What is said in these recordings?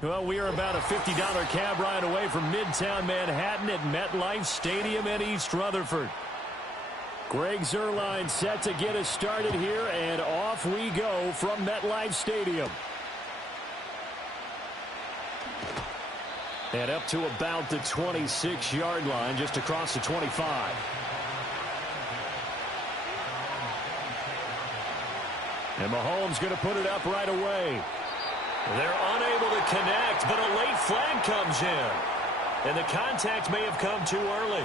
Well, we are about a $50 cab ride away from Midtown Manhattan at MetLife Stadium in East Rutherford. Greg Zuerlein set to get us started here, and off we go from MetLife Stadium. And up to about the 26-yard line, just across the 25. And Mahomes going to put it up right away. They're unable to connect, but a late flag comes in. And the contact may have come too early.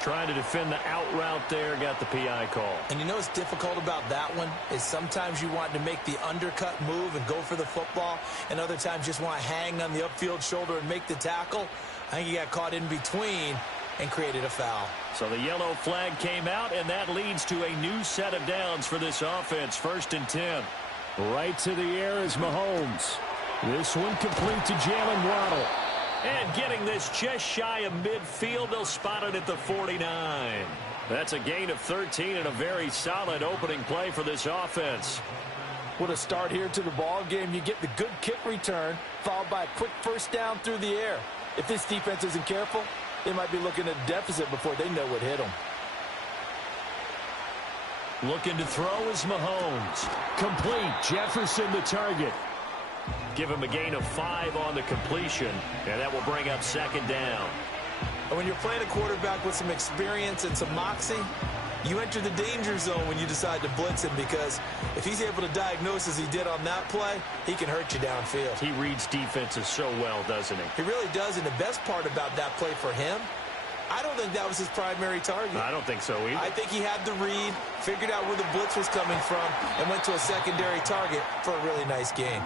Trying to defend the out route there, got the PI call. And you know what's difficult about that one is sometimes you want to make the undercut move and go for the football, and other times just want to hang on the upfield shoulder and make the tackle. I think he got caught in between and created a foul. So the yellow flag came out, and that leads to a new set of downs for this offense. 1st and 10. Right to the air is Mahomes. This one complete to Jalen Waddle. And getting this just shy of midfield, they'll spot it at the 49. That's a gain of 13 and a very solid opening play for this offense. What a start here to the ball game. You get the good kick return, followed by a quick first down through the air. If this defense isn't careful, they might be looking at a deficit before they know what hit them. Looking to throw is Mahomes. Complete. Jefferson the target. Give him a gain of 5 on the completion, and that will bring up 2nd down. And when you're playing a quarterback with some experience and some moxie, you enter the danger zone when you decide to blitz him, because if he's able to diagnose as he did on that play, he can hurt you downfield. He reads defenses so well, doesn't he? He really does, and the best part about that play for him, I don't think that was his primary target. I don't think so either. I think he had the read, figured out where the blitz was coming from, and went to a secondary target for a really nice gain.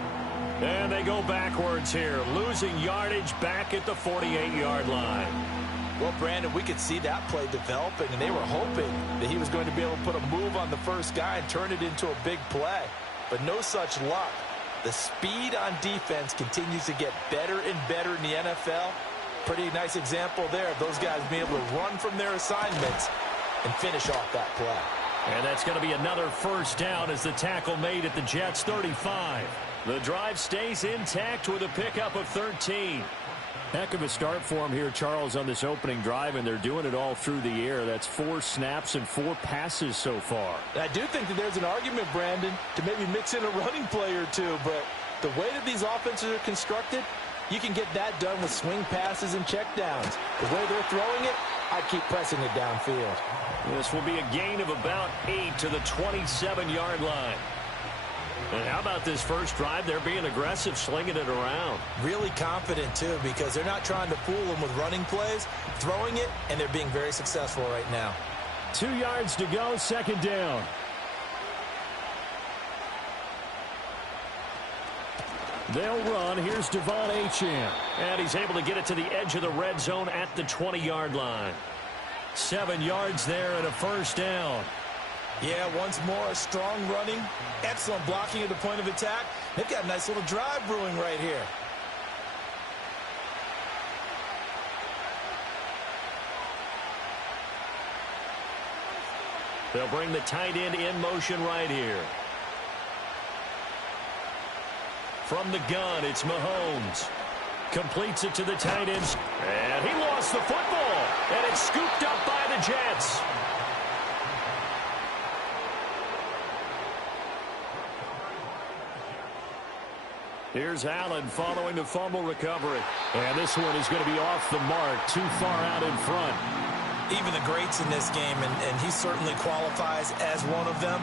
And they go backwards here, losing yardage back at the 48-yard line. Well, Brandon, we could see that play developing, and they were hoping that he was going to be able to put a move on the first guy and turn it into a big play. But no such luck. The speed on defense continues to get better and better in the NFL. Pretty nice example there of those guys being able to run from their assignments and finish off that play. And that's going to be another first down as the tackle made at the Jets' 35. The drive stays intact with a pickup of 13. Heck of a start for him here, Charles, on this opening drive, and they're doing it all through the air. That's 4 snaps and 4 passes so far. I do think that there's an argument, Brandon, to maybe mix in a running play or two, but the way that these offenses are constructed, you can get that done with swing passes and checkdowns. The way they're throwing it, I'd keep pressing it downfield. This will be a gain of about 8 to the 27-yard line. And how about this first drive? They're being aggressive, slinging it around. Really confident, too, because they're not trying to fool them with running plays, throwing it, and they're being very successful right now. 2 yards to go, 2nd down. They'll run. Here's Devon Achane. And he's able to get it to the edge of the red zone at the 20-yard line. 7 yards there and a first down. Yeah, once more, strong running, excellent blocking at the point of attack. They've got a nice little drive brewing right here. They'll bring the tight end in motion right here. From the gun, it's Mahomes. Completes it to the tight ends. And he lost the football. And it's scooped up by the Jets. Here's Allen following the fumble recovery. And this one is going to be off the mark, too far out in front. Even the greats in this game, and he certainly qualifies as one of them,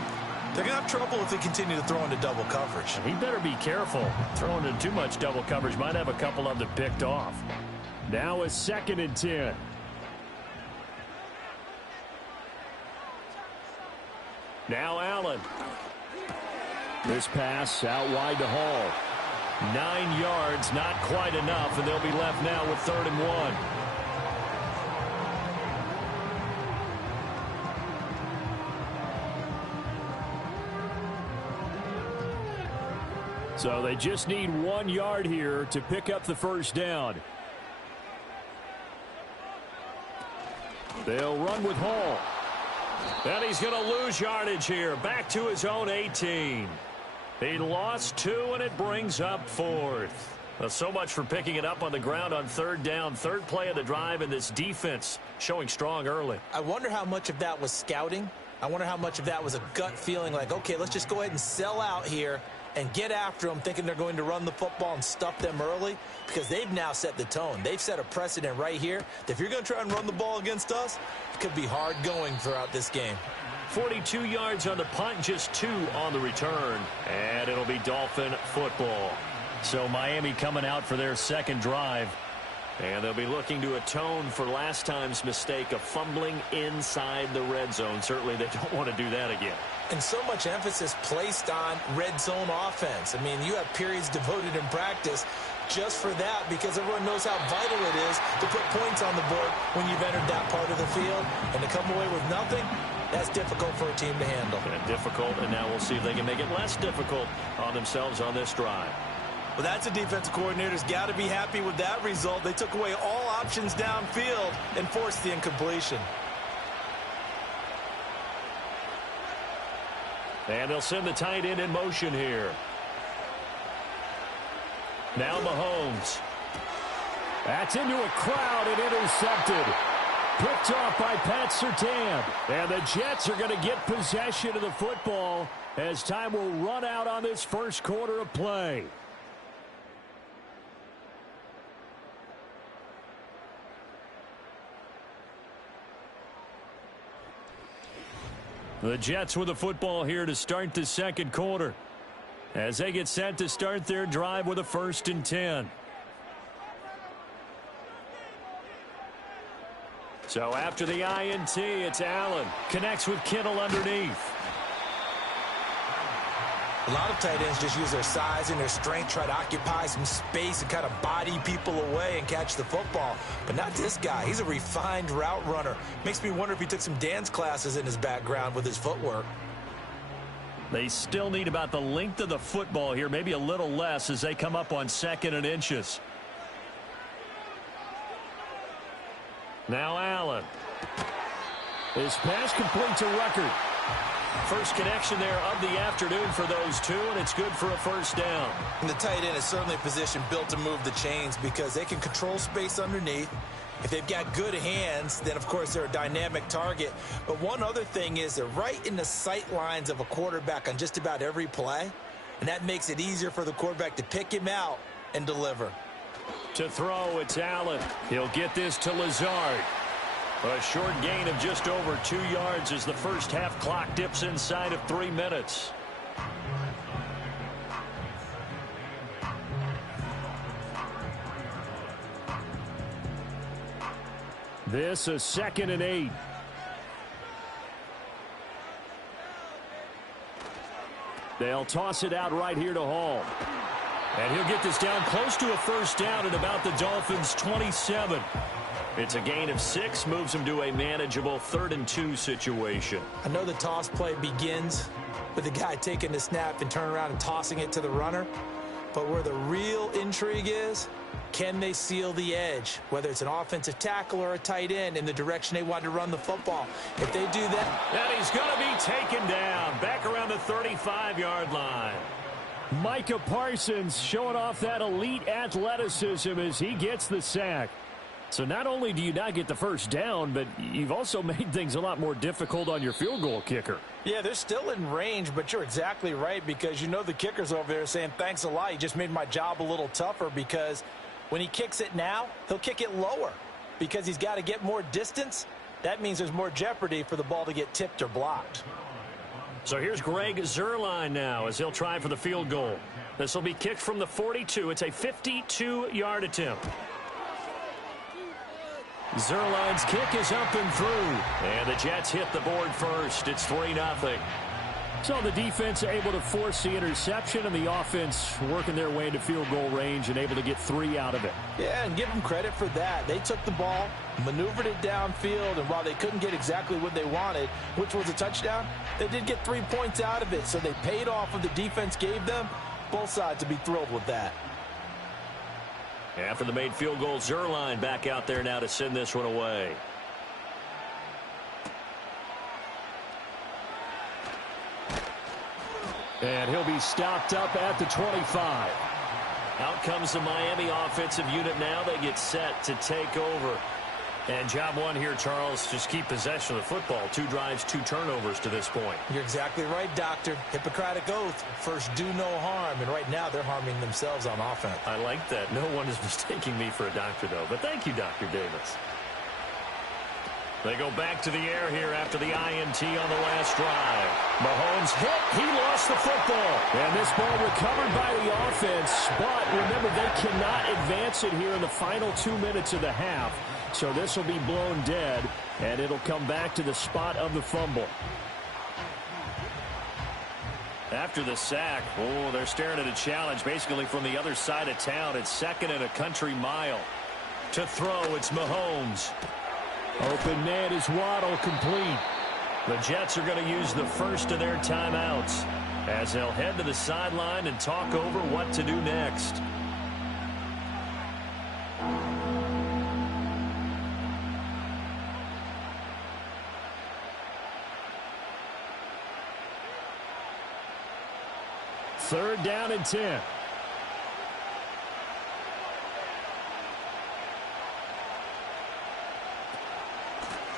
they're going to have trouble if they continue to throw into double coverage. He better be careful. Throwing into too much double coverage might have a couple of them picked off. Now a 2nd and 10. Now Allen. This pass out wide to Hall. 9 yards, not quite enough, and they'll be left now with 3rd and 1. So they just need 1 yard here to pick up the first down. They'll run with Hall. And he's going to lose yardage here. Back to his own 18. He lost 2, and it brings up 4th. Well, so much for picking it up on the ground on third down. Third play of the drive, and this defense showing strong early. I wonder how much of that was scouting. I wonder how much of that was a gut feeling like, okay, let's just go ahead and sell out here and get after them, thinking they're going to run the football and stuff them early, because they've now set the tone. They've set a precedent right here that if you're going to try and run the ball against us, it could be hard going throughout this game. 42 yards on the punt, just 2 on the return, and it'll be Dolphin football. So Miami coming out for their second drive, and they'll be looking to atone for last time's mistake of fumbling inside the red zone. Certainly they don't want to do that again. And so much emphasis placed on red zone offense. I mean, you have periods devoted in practice just for that, because everyone knows how vital it is to put points on the board when you've entered that part of the field. And to come away with nothing, that's difficult for a team to handle. And difficult, and now we'll see if they can make it less difficult on themselves on this drive. Well, that's a defensive coordinator's got to be happy with that result. They took away all options downfield and forced the incompletion. And they'll send the tight end in motion here. Now Mahomes. That's into a crowd and intercepted. Picked off by Pat Surtain. And the Jets are going to get possession of the football as time will run out on this first quarter of play. The Jets with the football here to start the second quarter, as they get set to start their drive with a 1st and 10. So after the INT, it's Allen. Connects with Kittle underneath. A lot of tight ends just use their size and their strength, try to occupy some space and kind of body people away and catch the football. But not this guy. He's a refined route runner. Makes me wonder if he took some dance classes in his background with his footwork. They still need about the length of the football here, maybe a little less as they come up on 2nd and inches. Now Allen. His pass complete to Ruckert. First connection there of the afternoon for those two, and it's good for a 1st down. And the tight end is certainly a position built to move the chains because they can control space underneath. If they've got good hands, then, of course, they're a dynamic target. But one other thing is they're right in the sight lines of a quarterback on just about every play, and that makes it easier for the quarterback to pick him out and deliver. To throw, it's Allen. He'll get this to Lazard. A short gain of just over 2 yards as the first half clock dips inside of 3 minutes. This a 2nd and 8. They'll toss it out right here to Hall. And he'll get this down close to a 1st down at about the Dolphins' 27. It's a gain of 6, moves him to a manageable 3rd and 2 situation. I know the toss play begins with the guy taking the snap and turning around and tossing it to the runner. But where the real intrigue is, can they seal the edge, whether it's an offensive tackle or a tight end, in the direction they want to run the football? If they do that, and he's going to be taken down back around the 35-yard line. Micah Parsons showing off that elite athleticism as he gets the sack. So not only do you not get the 1st down, but you've also made things a lot more difficult on your field goal kicker. Yeah, they're still in range, but you're exactly right, because you know the kicker's over there saying, thanks a lot, you just made my job a little tougher, because when he kicks it now, he'll kick it lower because he's got to get more distance. That means there's more jeopardy for the ball to get tipped or blocked. So here's Greg Zuerlein now as he'll try for the field goal. This will be kicked from the 42. It's a 52-yard attempt. Zuerlein's kick is up and through. And the Jets hit the board first. It's 3-0. So the defense able to force the interception, and the offense working their way into field goal range and able to get 3 out of it. Yeah, and give them credit for that. They took the ball, maneuvered it downfield, and while they couldn't get exactly what they wanted, which was a touchdown, they did get 3 points out of it. So they paid off what the defense gave them. Both sides would be thrilled with that. After the made field goal, Zuerlein back out there now to send this one away. And he'll be stopped up at the 25. Out comes the Miami offensive unit now. They get set to take over. And job one here, Charles, just keep possession of the football. 2 drives, 2 turnovers to this point. You're exactly right, Doctor. Hippocratic oath. First, do no harm. And right now, they're harming themselves on offense. I like that. No one is mistaking me for a doctor, though. But thank you, Dr. Davis. They go back to the air here after the INT on the last drive. Mahomes hit. He lost the football. And this ball recovered by the offense. But remember, they cannot advance it here in the final 2 minutes of the half. So this will be blown dead, and it'll come back to the spot of the fumble. After the sack, they're staring at a challenge basically from the other side of town. It's 2nd and a country mile. To throw, it's Mahomes. Open man is Waddle, complete. The Jets are going to use the first of their timeouts as they'll head to the sideline and talk over what to do next. Third down and 10.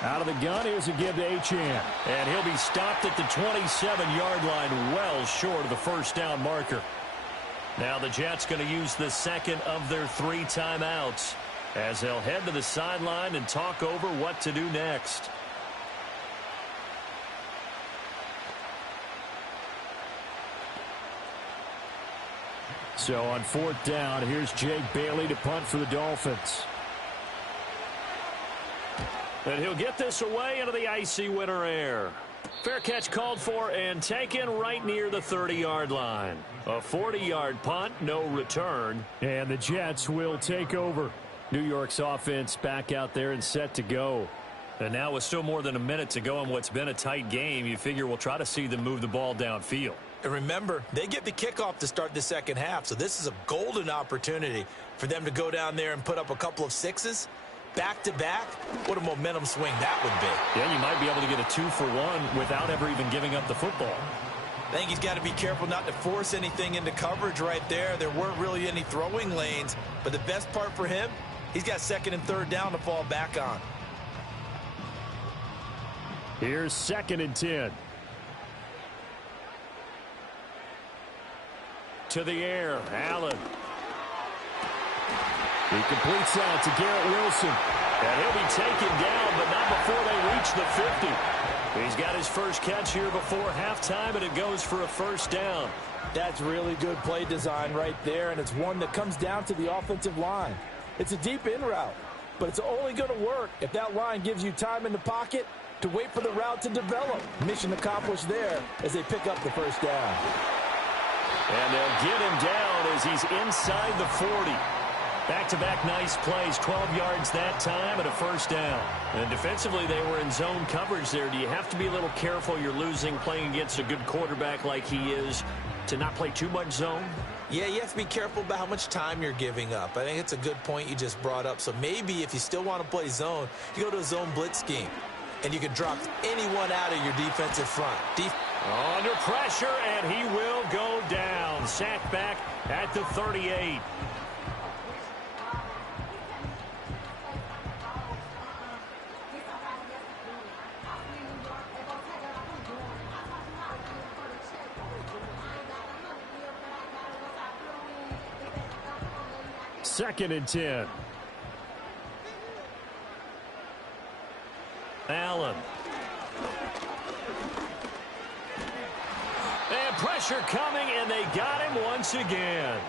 Out of the gun, here's a give to Achane. And he'll be stopped at the 27-yard line, well short of the first down marker. Now the Jets going to use the second of their 3 timeouts as they'll head to the sideline and talk over what to do next. So on 4th down, here's Jake Bailey to punt for the Dolphins. And he'll get this away into the icy winter air. Fair catch called for and taken right near the 30-yard line. A 40-yard punt, no return. And the Jets will take over. New York's offense back out there and set to go. And now with still more than a minute to go in what's been a tight game, you figure we'll try to see them move the ball downfield. And remember, they get the kickoff to start the second half, so this is a golden opportunity for them to go down there and put up a couple of 6s. Back-to-back, what a momentum swing that would be. Yeah, you might be able to get a 2-for-1 without ever even giving up the football. I think he's got to be careful not to force anything into coverage right there. There weren't really any throwing lanes, but the best part for him, he's got 2nd and 3rd down to fall back on. Here's 2nd and 10. To the air, Allen. He completes out to Garrett Wilson. And he'll be taken down, but not before they reach the 50. He's got his first catch here before halftime, and it goes for a first down. That's really good play design right there, and it's one that comes down to the offensive line. It's a deep in route, but it's only going to work if that line gives you time in the pocket to wait for the route to develop. Mission accomplished there as they pick up the first down. And they'll get him down as he's inside the 40. Back-to-back nice plays, 12 yards that time and a first down. And defensively, they were in zone coverage there. Do you have to be a little careful? You're losing playing against a good quarterback like he is to not play too much zone? Yeah, you have to be careful about how much time you're giving up. I think it's a good point you just brought up. So maybe if you still want to play zone, you go to a zone blitz scheme. And you can drop anyone out of your defensive front. Under pressure, and he will go down. Sacked back at the 38. Second and 10. Allen. And pressure coming, and they got him once again.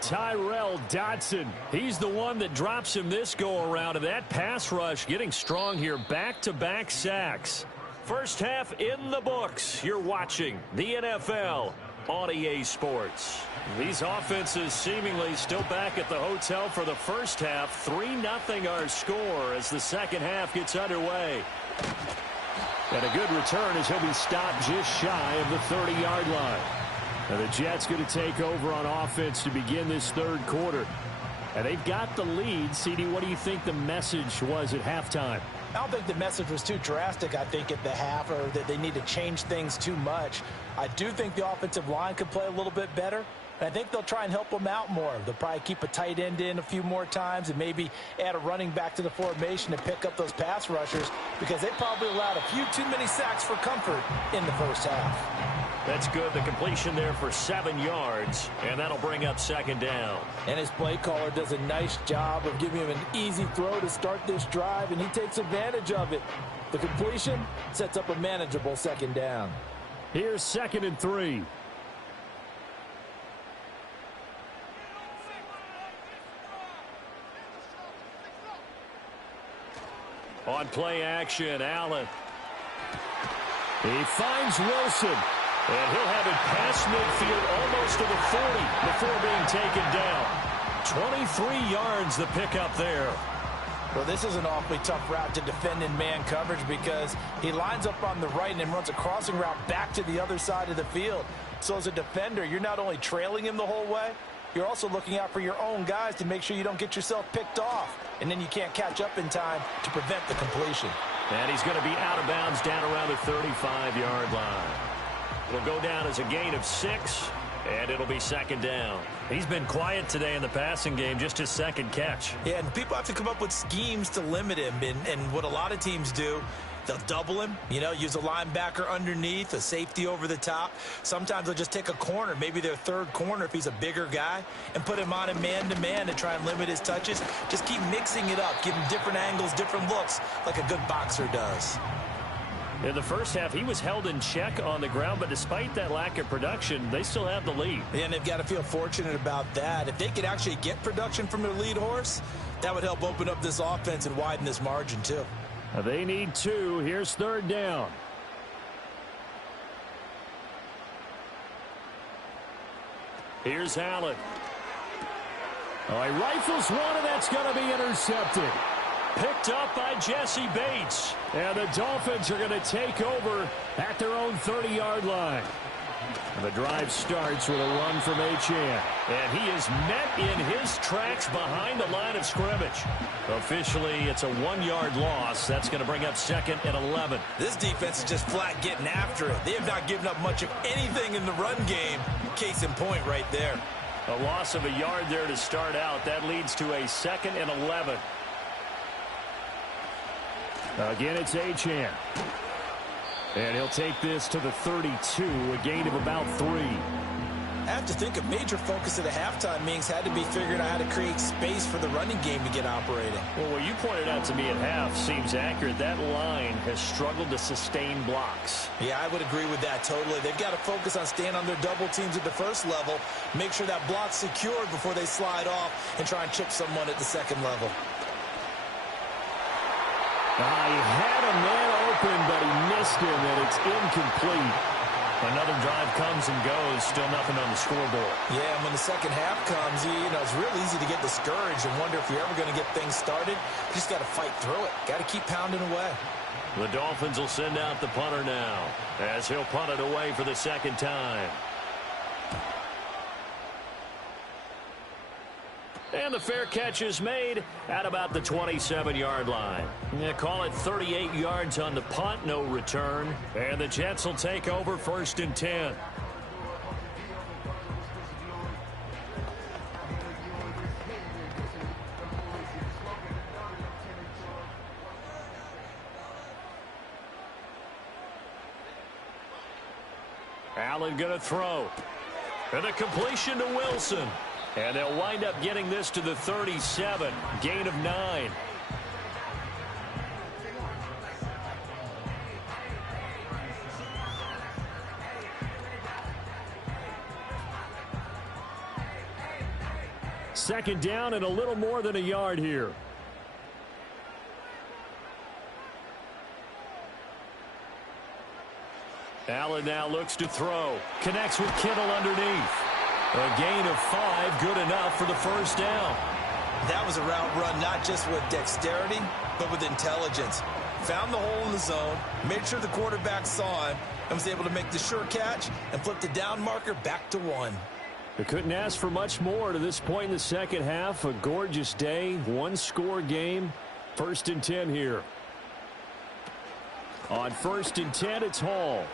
Tyrell Dodson. He's the one that drops him this go-around, and that pass rush getting strong here. Back-to-back sacks. First half in the books. You're watching the NFL on EA Sports. These offenses seemingly still back at the hotel for the first half. 3-0 our score as the second half gets underway. And a good return as he'll be stopped just shy of the 30-yard line. And the Jets going to take over on offense to begin this third quarter. And they've got the lead. CD, what do you think the message was at halftime? I don't think the message was too drastic, I think, at the half, or that they need to change things too much. I do think the offensive line could play a little bit better. And I think they'll try and help him out more. They'll probably keep a tight end in a few more times and maybe add a running back to the formation to pick up those pass rushers because they probably allowed a few too many sacks for comfort in the first half. That's good. The completion there for 7 yards, and that'll bring up second down. And his play caller does a nice job of giving him an easy throw to start this drive, and he takes advantage of it. The completion sets up a manageable second down. Here's 2nd and 3. On play action, Allen. He finds Wilson. And he'll have it past midfield almost to the 40 before being taken down. 23 yards the pickup there. Well, this is an awfully tough route to defend in man coverage because he lines up on the right and then runs a crossing route back to the other side of the field. So as a defender, you're not only trailing him the whole way, you're also looking out for your own guys to make sure you don't get yourself picked off. And then you can't catch up in time to prevent the completion. And he's going to be out of bounds down around the 35-yard line. It'll go down as a gain of 6, and it'll be second down. He's been quiet today in the passing game, just his second catch. Yeah, and people have to come up with schemes to limit him. And what a lot of teams do, they'll double him, use a linebacker underneath, a safety over the top. Sometimes they'll just take a corner, maybe their third corner if he's a bigger guy, and put him on a man-to-man to try and limit his touches. Just keep mixing it up, give him different angles, different looks, like a good boxer does. In the first half, he was held in check on the ground, but despite that lack of production, they still have the lead. And they've got to feel fortunate about that. If they could actually get production from their lead horse, that would help open up this offense and widen this margin, too. They need 2. Here's 3rd down. Here's Allen. Oh, he rifles one, and that's going to be intercepted. Picked up by Jesse Bates. And the Dolphins are going to take over at their own 30-yard line. The drive starts with a run from Achane. And he is met in his tracks behind the line of scrimmage. Officially, it's a 1-yard loss. That's going to bring up 2nd and 11. This defense is just flat getting after it. They have not given up much of anything in the run game. Case in point right there. A loss of a yard there to start out. That leads to a 2nd and 11. Again, it's Achane. And he'll take this to the 32, a gain of about 3. I have to think a major focus at the halftime meetings had to be figuring out how to create space for the running game to get operating. Well, what you pointed out to me at half seems accurate. That line has struggled to sustain blocks. Yeah, I would agree with that totally. They've got to focus on staying on their double teams at the first level, make sure that block's secured before they slide off and try and chip someone at the second level. He had a man open, but he missed him, and it's incomplete. Another drive comes and goes, still nothing on the scoreboard. Yeah, and when the second half comes, it's real easy to get discouraged and wonder if you're ever going to get things started. You just got to fight through it. Got to keep pounding away. The Dolphins will send out the punter now, as he'll punt it away for the second time. And the fair catch is made at about the 27-yard line. Call it 38 yards on the punt, no return. And the Jets will take over 1st and 10. Allen going to throw. And a completion to Wilson. And they'll wind up getting this to the 37, gain of 9. Second down and a little more than a yard here. Allen now looks to throw. Connects with Kittle underneath. A gain of 5, good enough for the first down. That was a route run not just with dexterity, but with intelligence. Found the hole in the zone, made sure the quarterback saw him, and was able to make the sure catch and flip the down marker back to 1. They couldn't ask for much more to this point in the second half. A gorgeous day, one-score game. 1st and 10 here. On 1st and 10, it's Hall.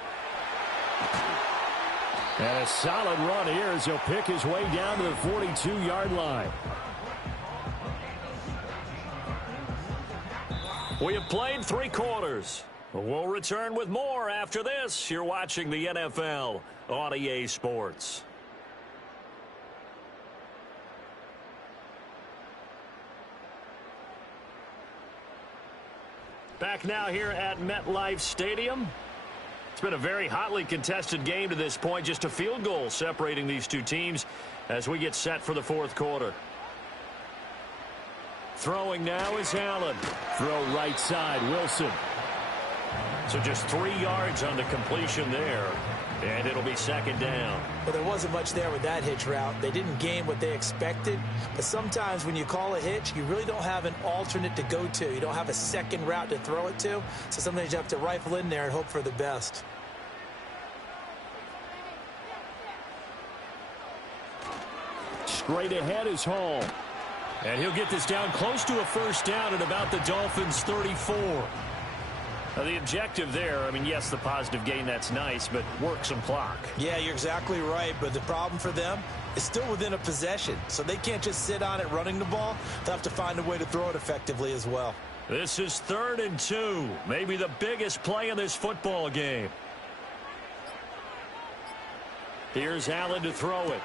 And a solid run here as he'll pick his way down to the 42-yard line. We have played 3 quarters. We'll return with more after this. You're watching the NFL on EA Sports. Back now here at MetLife Stadium. It's been a very hotly contested game to this point. Just a field goal separating these two teams as we get set for the 4th quarter. Throwing now is Allen. Throw right side, Wilson. So just 3 yards on the completion there. And it'll be 2nd down. Well, there wasn't much there with that hitch route. They didn't gain what they expected. But sometimes when you call a hitch, you really don't have an alternate to go to. You don't have a second route to throw it to. So sometimes you have to rifle in there and hope for the best. Straight ahead is Hall. And he'll get this down close to a 1st down at about the Dolphins' 34. Now the objective there, I mean, yes, the positive gain, that's nice, but work some clock. Yeah, you're exactly right, but the problem for them is still within a possession, so they can't just sit on it running the ball. They'll have to find a way to throw it effectively as well. This is 3rd and 2, maybe the biggest play in this football game. Here's Allen to throw it.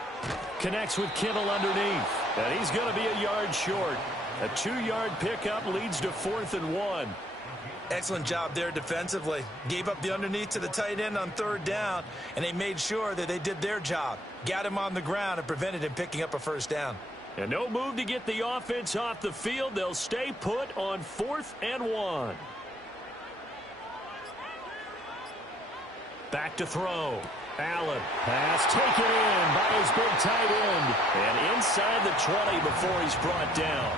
Connects with Kittle underneath, and he's going to be a yard short. A 2-yard pickup leads to 4th and 1. Excellent job there defensively. Gave up the underneath to the tight end on 3rd down, and they made sure that they did their job. Got him on the ground and prevented him picking up a 1st down. And no move to get the offense off the field. They'll stay put on 4th and 1. Back to throw. Allen. Pass taken in by his big tight end. And inside the 20 before he's brought down.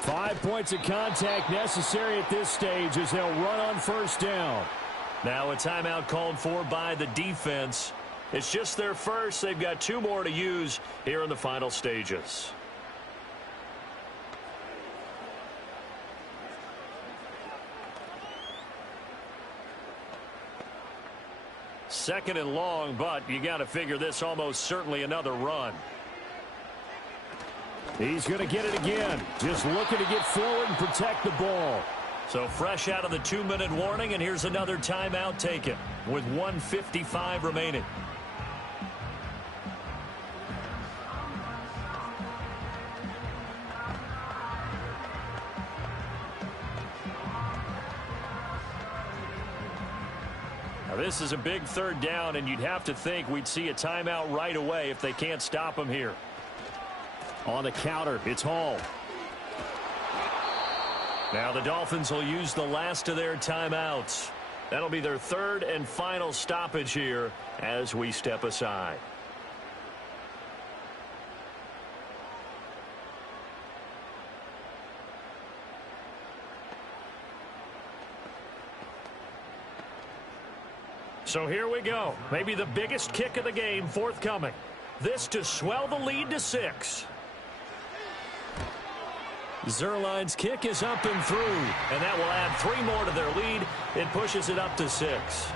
Five points of contact necessary at this stage as they'll run on 1st down. Now a timeout called for by the defense. It's just their first. They've got 2 more to use here in the final stages. Second and long, but you got to figure this almost certainly another run. He's going to get it again. Just looking to get forward and protect the ball. So fresh out of the 2-minute warning, and here's another timeout taken with 1:55 remaining. Now this is a big 3rd down, and you'd have to think we'd see a timeout right away if they can't stop him here. On the counter, it's Hall. Now the Dolphins will use the last of their timeouts. That'll be their 3rd and final stoppage here as we step aside. So here we go. Maybe the biggest kick of the game forthcoming. This to swell the lead to 6. Zuerlein's kick is up and through, and that will add 3 more to their lead. It pushes it up to 6.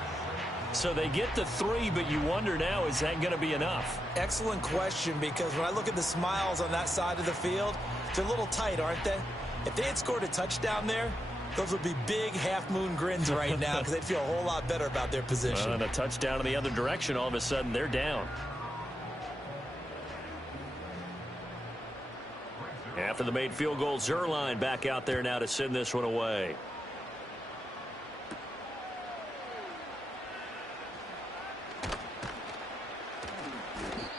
So they get to 3, but you wonder now, is that going to be enough? Excellent question, because when I look at the smiles on that side of the field, they're a little tight, aren't they? If they had scored a touchdown there, those would be big half-moon grins right now because they'd feel a whole lot better about their position. And a touchdown in the other direction, all of a sudden they're down. After the made field goal, Zuerlein back out there now to send this one away.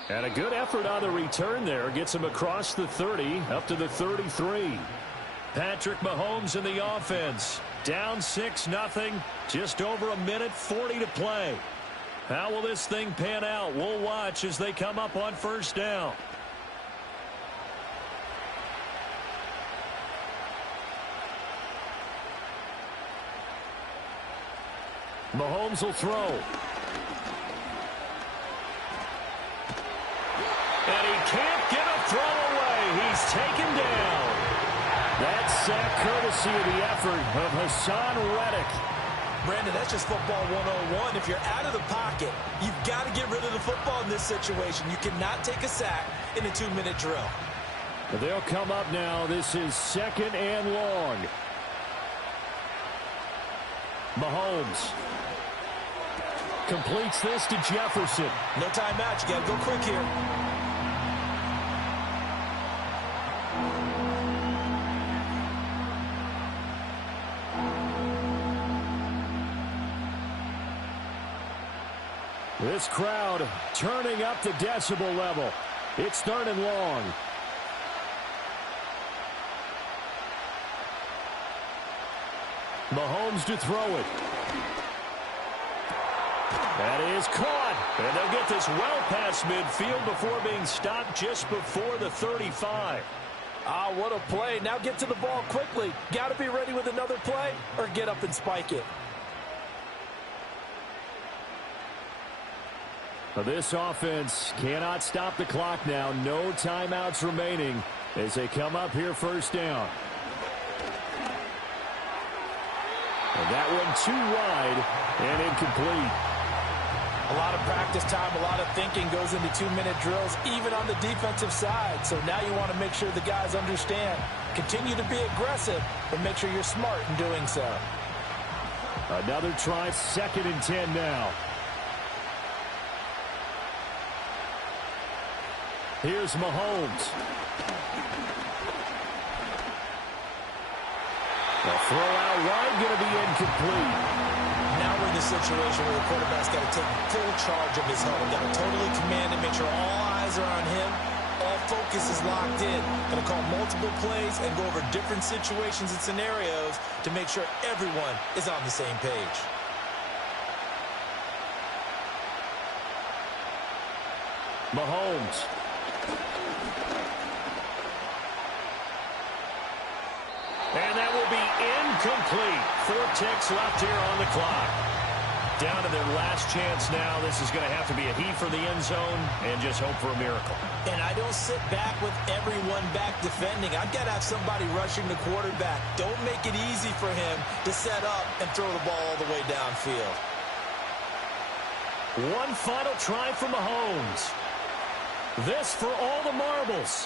And a good effort on the return there. Gets him across the 30, up to the 33. Patrick Mahomes in the offense. Down 6-0. Just over a minute 40 to play. How will this thing pan out? We'll watch as they come up on 1st down. Mahomes will throw. And he can't get a throw away. He's taken down. That sack courtesy of the effort of Hassan Reddick. Brandon, that's just football 101. If you're out of the pocket, you've got to get rid of the football in this situation. You cannot take a sack in a 2-minute drill. But they'll come up now. This is 2nd and long. Mahomes completes this to Jefferson. No timeout. You got to go quick here. This crowd turning up the decibel level. It's 3rd and long. Mahomes to throw it. That is caught. And they'll get this well past midfield before being stopped just before the 35. Ah, what a play. Now get to the ball quickly. Got to be ready with another play or get up and spike it. This offense cannot stop the clock now. No timeouts remaining as they come up here 1st down. And that one too wide and incomplete. A lot of practice time, a lot of thinking goes into 2-minute drills, even on the defensive side. So now you want to make sure the guys understand. Continue to be aggressive, but make sure you're smart in doing so. Another try, 2nd and 10 now. Here's Mahomes. The throw out wide, going to be incomplete. Now we're in the situation where the quarterback's got to take full charge of his huddle. Got to totally command and make sure all eyes are on him. All focus is locked in. Going to call multiple plays and go over different situations and scenarios to make sure everyone is on the same page. Mahomes. And that will be incomplete. 4 ticks left here on the clock. Down to their last chance now. This is going to have to be a heave for the end zone and just hope for a miracle. And I don't sit back with everyone back defending. I've got to have somebody rushing the quarterback. Don't make it easy for him to set up and throw the ball all the way downfield. One final try for Mahomes. This for all the marbles.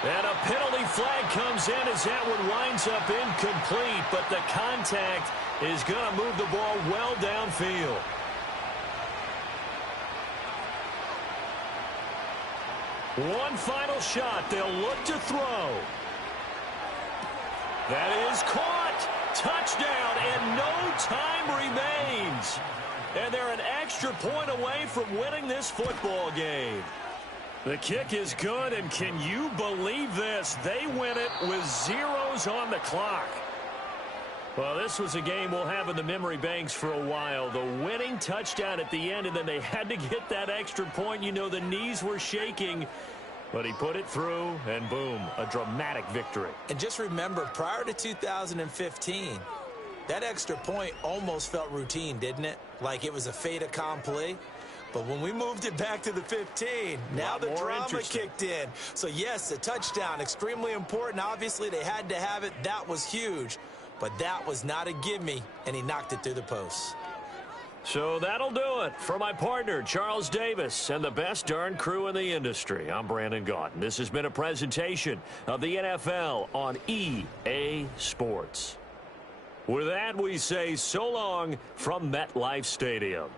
And a penalty flag comes in as that one winds up incomplete, but the contact is going to move the ball well downfield. One final shot. They'll look to throw. That is caught. Touchdown, and no time remains. And they're an extra point away from winning this football game. The kick is good, and can you believe this? They win it with zeros on the clock. Well, this was a game we'll have in the memory banks for a while. The winning touchdown at the end, and then they had to get that extra point. You know, the knees were shaking, but he put it through, and boom, a dramatic victory. And just remember, prior to 2015, that extra point almost felt routine, didn't it? Like it was a fait accompli. But when we moved it back to the 15, now the drama kicked in. So, yes, a touchdown, extremely important. Obviously, they had to have it. That was huge. But that was not a gimme, and he knocked it through the post. So that'll do it. For my partner, Charles Davis, and the best darn crew in the industry, I'm Brandon Gaudin. This has been a presentation of the NFL on EA Sports. With that, we say so long from MetLife Stadium.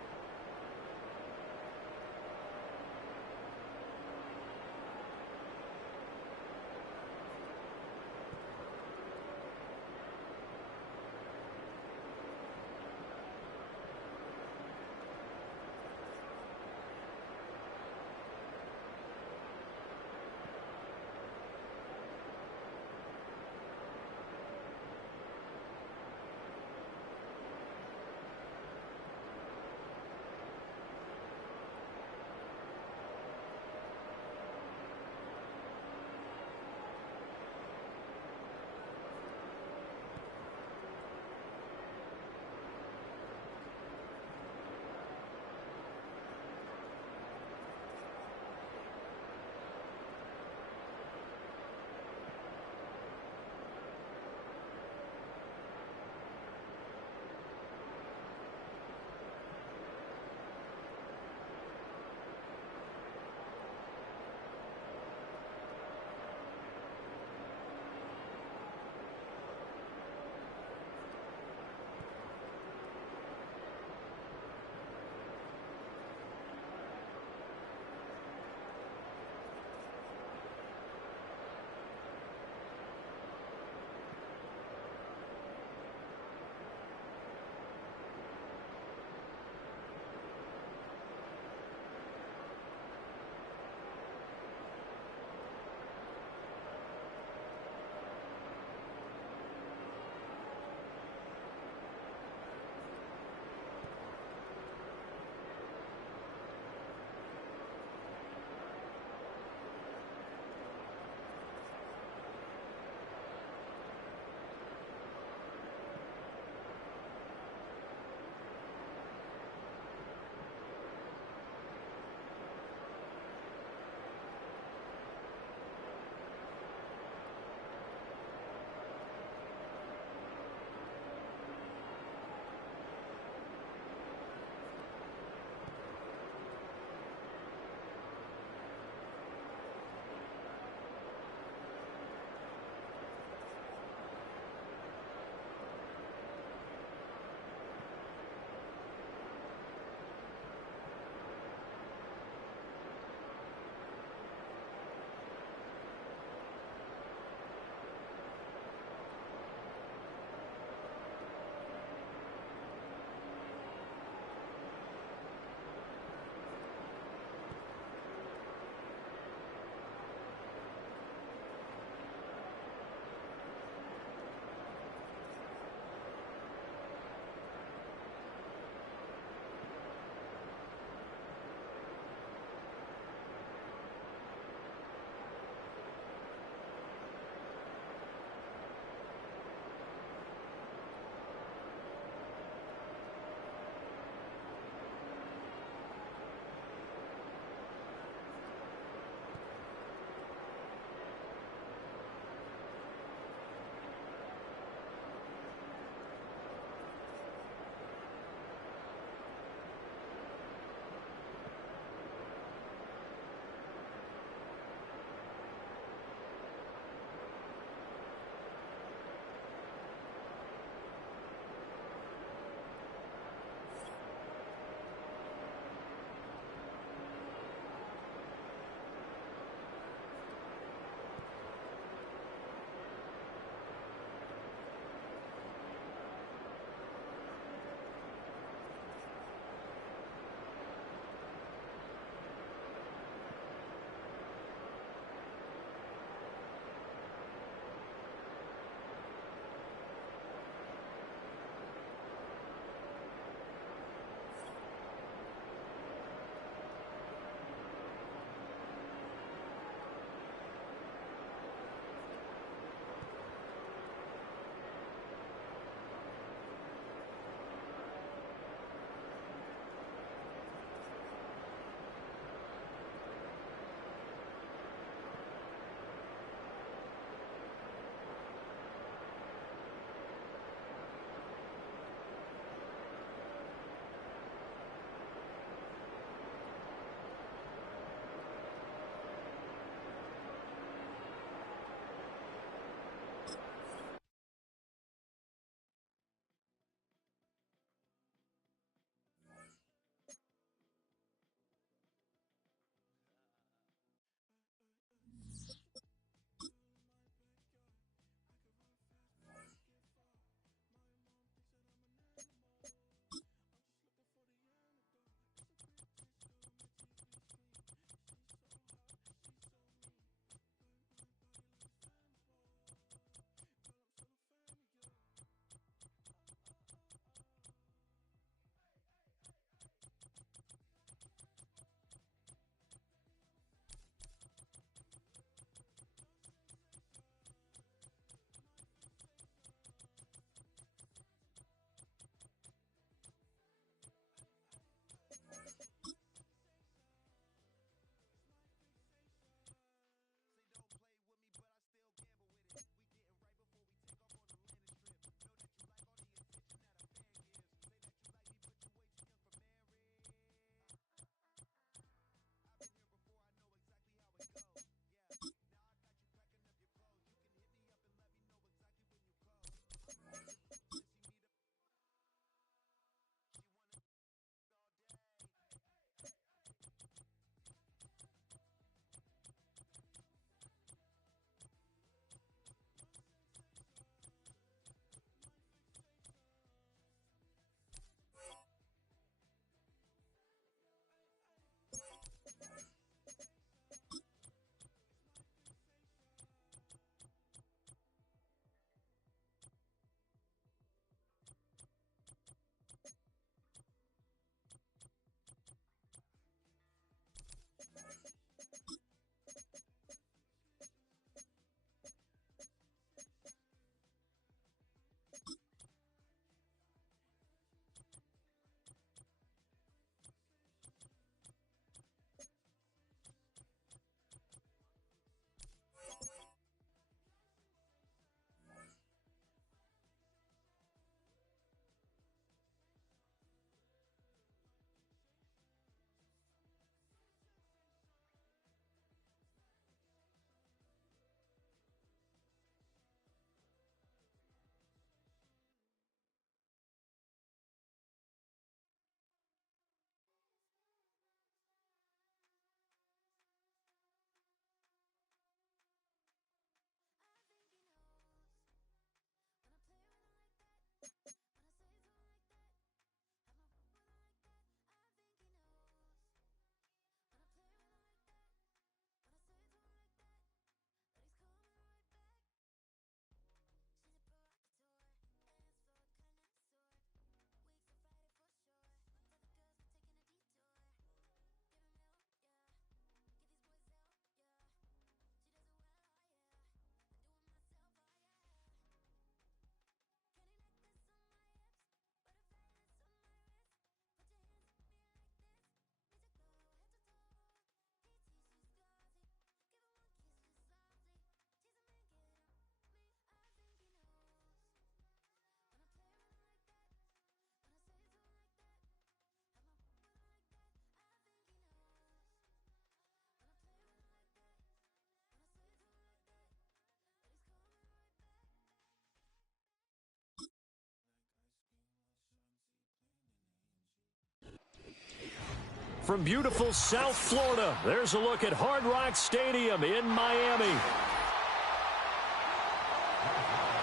from beautiful South Florida, there's a look at Hard Rock Stadium in Miami.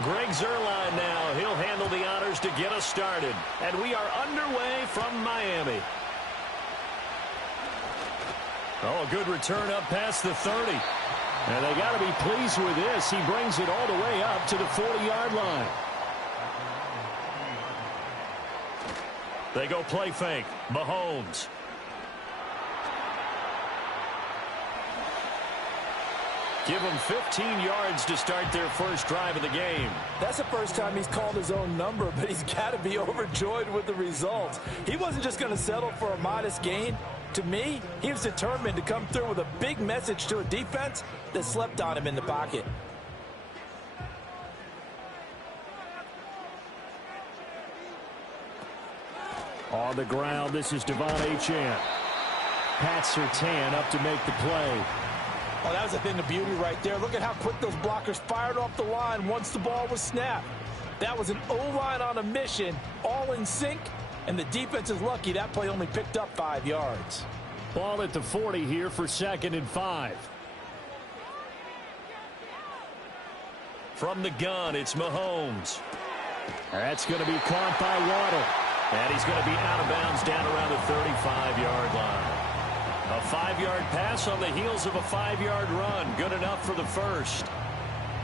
Greg Zuerlein now. He'll handle the honors to get us started. And we are underway from Miami. Oh, a good return up past the 30. And they got to be pleased with this. He brings it all the way up to the 40-yard line. They go play fake. Mahomes. Give him 15 yards to start their first drive of the game. That's the first time he's called his own number, but he's got to be overjoyed with the results. He wasn't just going to settle for a modest gain. To me, he was determined to come through with a big message to a defense that slept on him in the pocket. On the ground, this is Devon Achane. Pat Surtain up to make the play. Oh, that was a thing of beauty right there. Look at how quick those blockers fired off the line once the ball was snapped. That was an O-line on a mission, all in sync, and the defense is lucky that play only picked up 5 yards. Ball at the 40 here for 2nd and 5. From the gun, it's Mahomes. That's going to be caught by Waddle. And he's going to be out of bounds down around the 35-yard line. A 5-yard pass on the heels of a 5-yard run. Good enough for the first.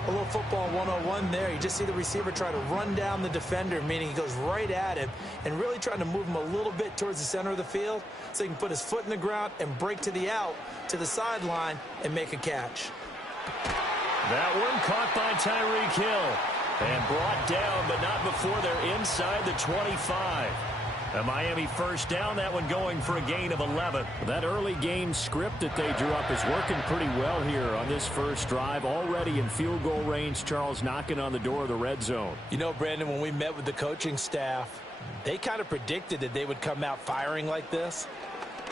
A little football 101 there. You just see the receiver try to run down the defender, meaning he goes right at him and really trying to move him a little bit towards the center of the field so he can put his foot in the ground and break to the out, to the sideline, and make a catch. That one caught by Tyreek Hill and brought down, but not before they're inside the 25. A Miami first down, that one going for a gain of 11. That early game script that they drew up is working pretty well here on this first drive. Already in field goal range, Charles, knocking on the door of the red zone. You know, Brandon, when we met with the coaching staff, they kind of predicted that they would come out firing like this.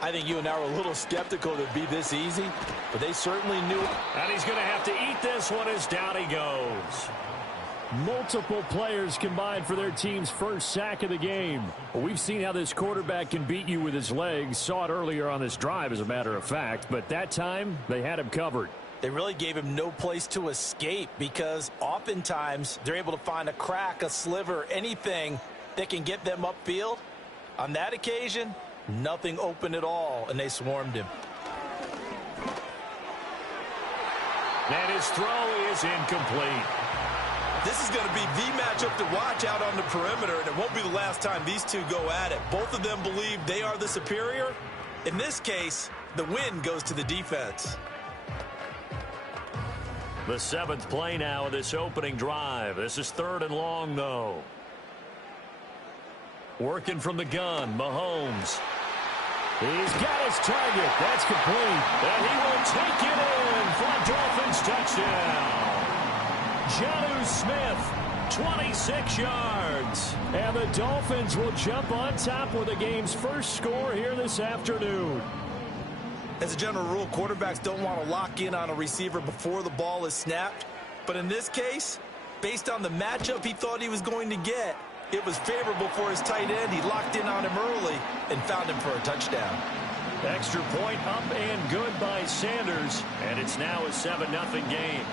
I think you and I were a little skeptical that it'd be this easy, but they certainly knew. And he's going to have to eat this one as down he goes. Multiple players combined for their team's first sack of the game. Well, we've seen how this quarterback can beat you with his legs. Saw it earlier on this drive, as a matter of fact. But that time, they had him covered. They really gave him no place to escape because oftentimes they're able to find a crack, a sliver, anything that can get them upfield. On that occasion, nothing open at all, and they swarmed him. And his throw is incomplete. This is going to be the matchup to watch out on the perimeter, and it won't be the last time these two go at it. Both of them believe they are the superior. In this case, the win goes to the defense. The 7th play now of this opening drive. This is 3rd and long, though. Working from the gun, Mahomes. He's got his target. That's complete. And he will take it in for a Dolphins touchdown. Jonnu Smith, 26 yards. And the Dolphins will jump on top with the game's first score here this afternoon. As a general rule, quarterbacks don't want to lock in on a receiver before the ball is snapped. But in this case, based on the matchup he thought he was going to get, it was favorable for his tight end. He locked in on him early and found him for a touchdown. Extra point up and good by Sanders. And it's now a 7-0 game.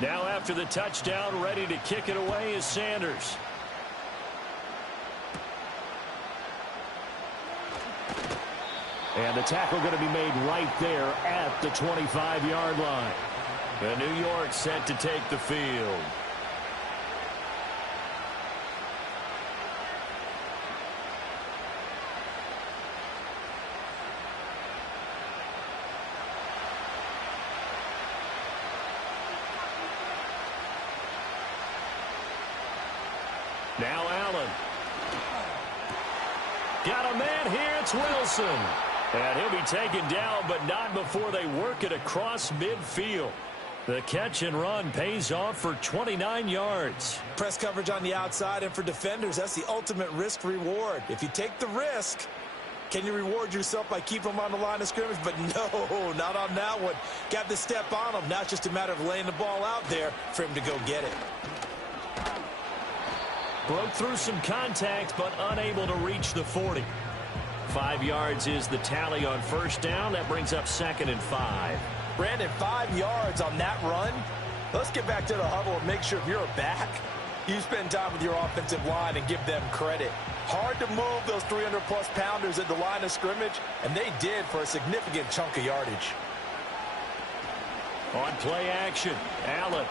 Now after the touchdown, ready to kick it away is Sanders. And the tackle going to be made right there at the 25-yard line. The New York set to take the field. Now Allen. Got a man here. It's Wilson. And he'll be taken down, but not before they work it across midfield. The catch and run pays off for 29 yards. Press coverage on the outside, and for defenders, that's the ultimate risk reward. If you take the risk, Can you reward yourself by keeping them on the line of scrimmage? But no, not on that one. Got to step on them. Now it's just a matter of laying the ball out there for him to go get it. Broke through some contact, but unable to reach the 40. 5 yards is the tally on first down. That brings up 2nd and 5. Brandon, 5 yards on that run. Let's get back to the huddle and make sure if you're a back, you spend time with your offensive line and give them credit. Hard to move those 300-plus pounders at the line of scrimmage, and they did for a significant chunk of yardage. On play action, Allen.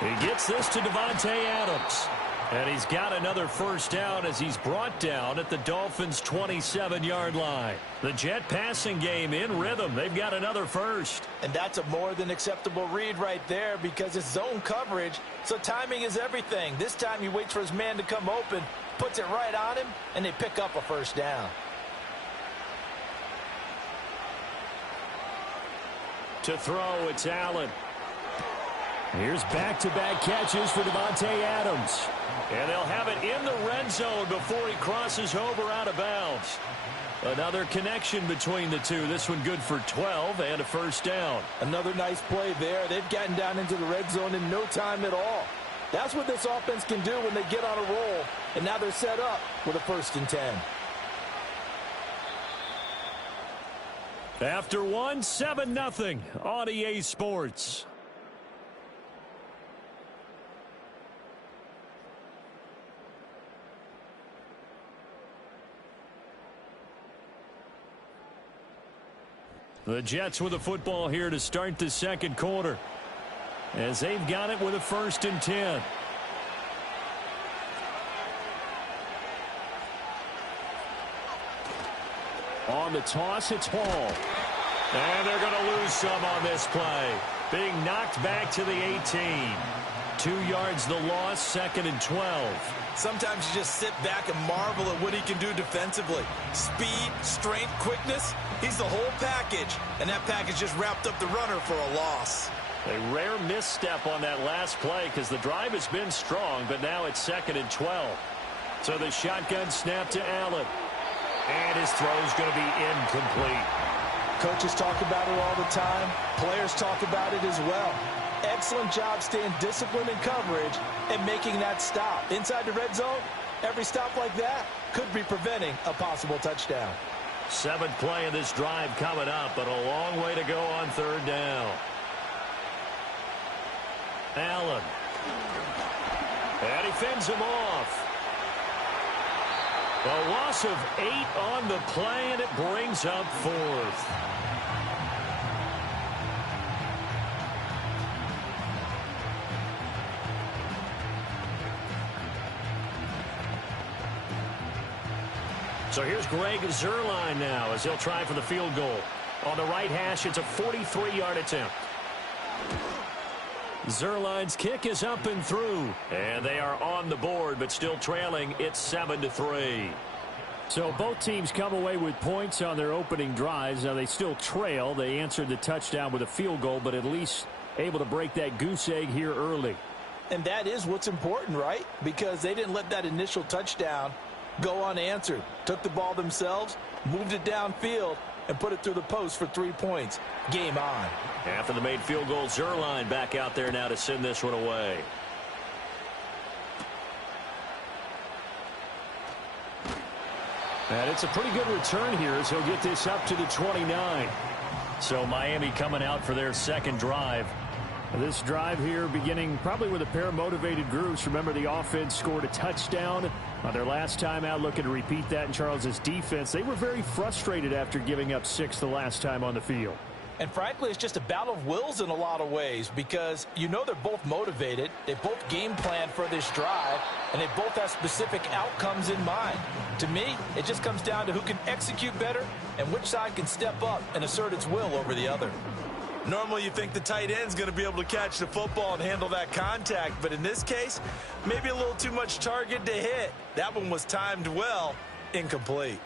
He gets this to Davante Adams. And he's got another first down as he's brought down at the Dolphins' 27-yard line. The Jet passing game in rhythm. They've got another first. And that's a more than acceptable read right there because it's zone coverage, so timing is everything. This time he waits for his man to come open, puts it right on him, and they pick up a first down. To throw, it's Allen. Here's back-to-back catches for Davante Adams. And they'll have it in the red zone before he crosses over out of bounds. Another connection between the two. This one good for 12 and a first down. Another nice play there. They've gotten down into the red zone in no time at all. That's what this offense can do when they get on a roll. And now they're set up with a 1st and 10. After one, 7-0 on EA Sports. The Jets with the football here to start the second quarter, as they've got it with a 1st and 10. On the toss, it's Hall. And they're going to lose some on this play. Being knocked back to the 18. 2 yards the loss, 2nd and 12. Sometimes you just sit back and marvel at what he can do defensively. Speed, strength, quickness, he's the whole package. And that package just wrapped up the runner for a loss. A rare misstep on that last play because the drive has been strong, but now it's 2nd and 12. So the shotgun snap to Allen. And his throw is going to be incomplete. Coaches talk about it all the time. Players talk about it as well. Excellent job staying disciplined in coverage and making that stop. Inside the red zone, every stop like that could be preventing a possible touchdown. 7th play of this drive coming up, but a long way to go on 3rd down. Allen. And he fends him off. A loss of 8 on the play, and it brings up 4th. So here's Greg Zuerlein now as he'll try for the field goal. On the right hash, it's a 43-yard attempt. Zuerlein's kick is up and through. And they are on the board, but still trailing. It's 7-3. So both teams come away with points on their opening drives. Now they still trail. They answered the touchdown with a field goal, but at least able to break that goose egg here early. And that is what's important, right? Because they didn't let that initial touchdown go unanswered. Took the ball themselves, moved it downfield, and put it through the post for 3 points. Game on. After the made field goal, Zuerlein back out there now to send this one away. And it's a pretty good return here as he'll get this up to the 29. So Miami coming out for their second drive. This drive here beginning probably with a pair of motivated groups. Remember, the offense scored a touchdown on their last time out, looking to repeat that in Charles's defense. They were very frustrated after giving up 6 the last time on the field. And frankly, it's just a battle of wills in a lot of ways because you know they're both motivated. They both game planned for this drive, and they both have specific outcomes in mind. To me, it just comes down to who can execute better and which side can step up and assert its will over the other. Normally you think the tight end's going to be able to catch the football and handle that contact, but in this case, maybe a little too much target to hit. That one was timed well, incomplete.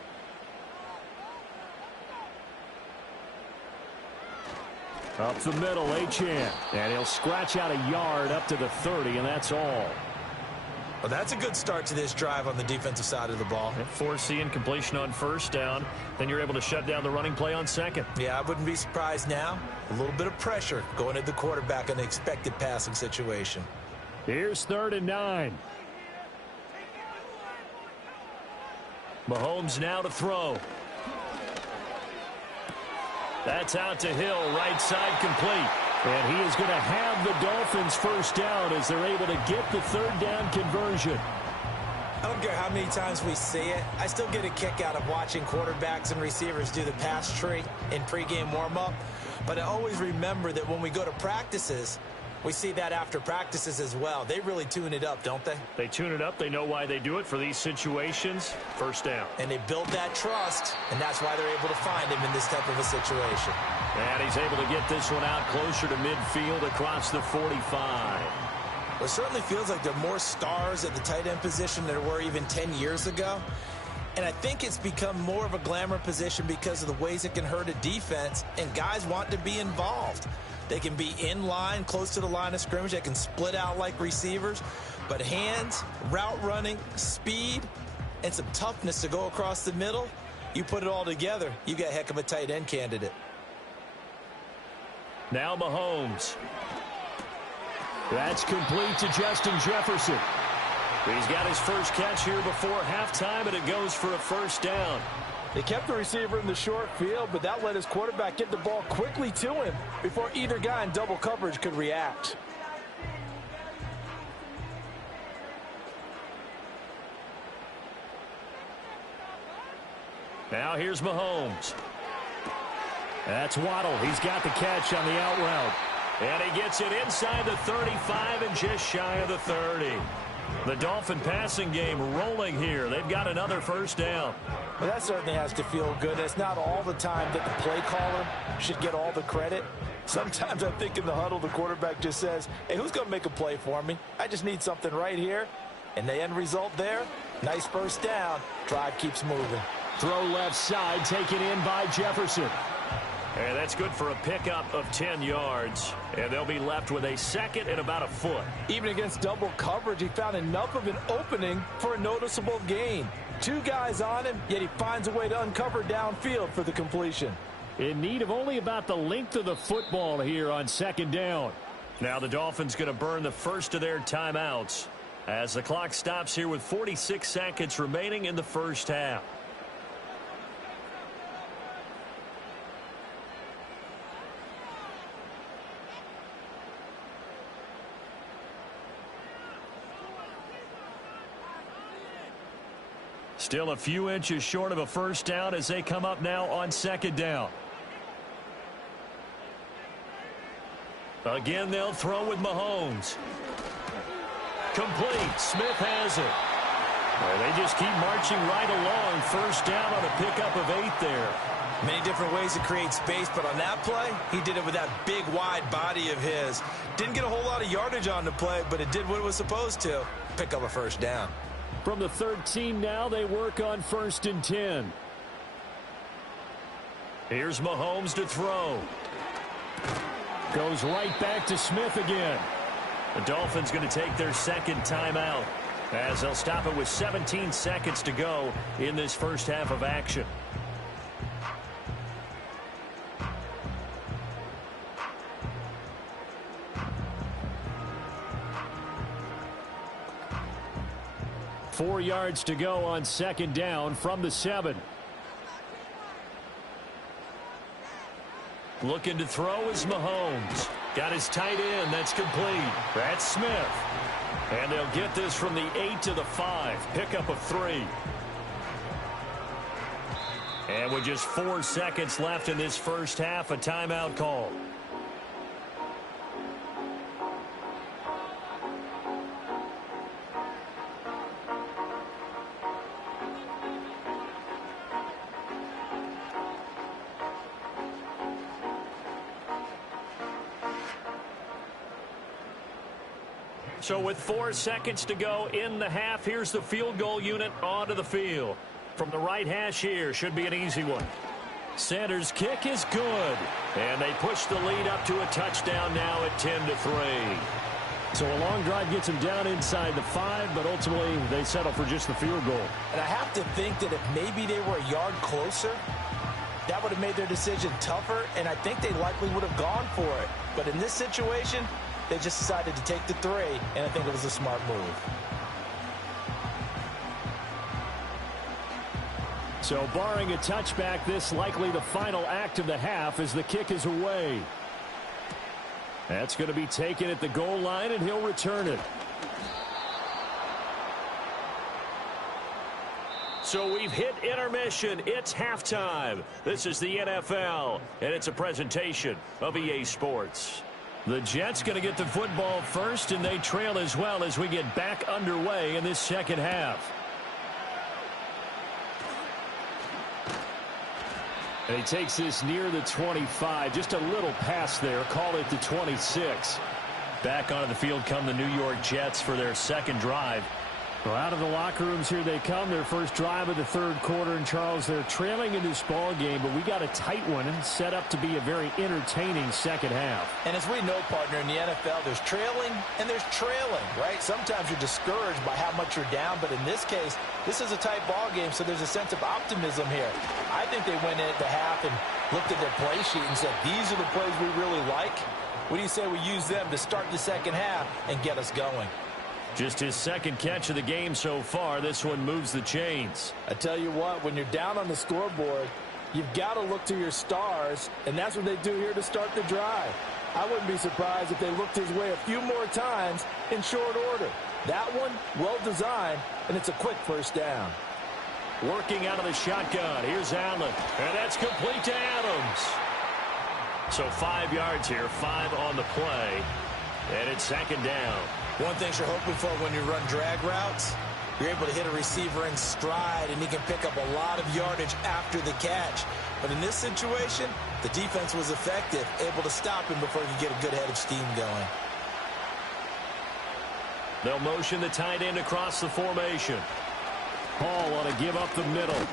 Up the middle, Achane. And he'll scratch out a yard up to the 30, and that's all. Well, that's a good start to this drive on the defensive side of the ball. Forcing incompletion on first down. Then you're able to shut down the running play on second. Yeah, I wouldn't be surprised now. A little bit of pressure going at the quarterback in the expected passing situation. Here's 3rd and 9. Mahomes now to throw. That's out to Hill, right side complete. And he is going to have the Dolphins first down as they're able to get the 3rd down conversion. I don't care how many times we see it. I still get a kick out of watching quarterbacks and receivers do the pass tree in pregame warm-up. But I always remember that when we go to practices, we see that after practices as well. They really tune it up, don't they? They tune it up. They know why they do it for these situations. First down. And they build that trust, and that's why they're able to find him in this type of a situation. And he's able to get this one out closer to midfield across the 45. Well, it certainly feels like there are more stars at the tight end position than there were even 10 years ago. And I think it's become more of a glamour position because of the ways it can hurt a defense, and guys want to be involved. They can be in line, close to the line of scrimmage. They can split out like receivers. But hands, route running, speed, and some toughness to go across the middle, you put it all together, you got a heck of a tight end candidate. Now Mahomes. That's complete to Justin Jefferson. He's got his first catch here before halftime, and it goes for a first down. They kept the receiver in the short field, but that let his quarterback get the ball quickly to him before either guy in double coverage could react. Now here's Mahomes. That's Waddle. He's got the catch on the out route. And he gets it inside the 35 and just shy of the 30. The Dolphin passing game rolling here. They've got another first down. Well, that certainly has to feel good. It's not all the time that the play caller should get all the credit. Sometimes I think in the huddle, the quarterback just says, hey, who's going to make a play for me? I just need something right here. And the end result there, nice first down. Drive keeps moving. Throw left side, taken in by Jefferson. And that's good for a pickup of 10 yards. And they'll be left with a second and about a foot. Even against double coverage, he found enough of an opening for a noticeable gain. Two guys on him, yet he finds a way to uncover downfield for the completion. In need of only about the length of the football here on second down. Now the Dolphins going to burn the first of their timeouts as the clock stops here with 46 seconds remaining in the first half. Still a few inches short of a first down as they come up now on second down. Again, they'll throw with Mahomes. Complete. Smith has it. Well, they just keep marching right along. First down on a pickup of 8 there. Many different ways to create space, but on that play, he did it with that big, wide body of his. Didn't get a whole lot of yardage on the play, but it did what it was supposed to. Pick up a first down. From the 13 now, they work on 1st and 10. Here's Mahomes to throw. Goes right back to Smith again. The Dolphins going to take their second timeout as they'll stop it with 17 seconds to go in this first half of action. Four yards to go on second down from the 7. Looking to throw is Mahomes. Got his tight end. That's complete. That's Smith. And they'll get this from the 8 to the 5. Pickup of 3. And with just 4 seconds left in this first half, a timeout call. So with 4 seconds to go in the half, here's the field goal unit onto the field. From the right hash here, should be an easy one. Sanders' kick is good. And they push the lead up to a touchdown now at 10-3. So a long drive gets them down inside the 5, but ultimately they settle for just the field goal. And I have to think that if maybe they were a yard closer, that would have made their decision tougher, and I think they likely would have gone for it. But in this situation, they just decided to take the 3, and I think it was a smart move. So barring a touchback, this likely the final act of the half as the kick is away. That's going to be taken at the goal line, and he'll return it. So we've hit intermission. It's halftime. This is the NFL, and it's a presentation of EA Sports. The Jets going to get the football first, and they trail as well as we get back underway in this second half. And he takes this near the 25. Just a little pass there. Call it the 26. Back onto the field come the New York Jets for their second drive. Well, out of the locker rooms here they come. Their first drive of the third quarter. And, Charles, they're trailing in this ball game, but we got a tight one and set up to be a very entertaining second half. And as we know, partner, in the NFL, there's trailing and there's trailing, right? Sometimes you're discouraged by how much you're down, but in this case, this is a tight ball game, so there's a sense of optimism here. I think they went in at the half and looked at their play sheet and said, these are the plays we really like. What do you say we use them to start the second half and get us going? Just his second catch of the game so far. This one moves the chains. I tell you what, when you're down on the scoreboard, you've got to look to your stars, and that's what they do here to start the drive. I wouldn't be surprised if they looked his way a few more times in short order. That one, well designed, and it's a quick first down. Working out of the shotgun. Here's Allen, and that's complete to Adams. So 5 yards here, 5 on the play, and it's second down. One thing you're hoping for when you run drag routes, you're able to hit a receiver in stride, and he can pick up a lot of yardage after the catch. But in this situation, the defense was effective, able to stop him before he could get a good head of steam going. They'll motion the tight end across the formation. Hall on a give up the middle.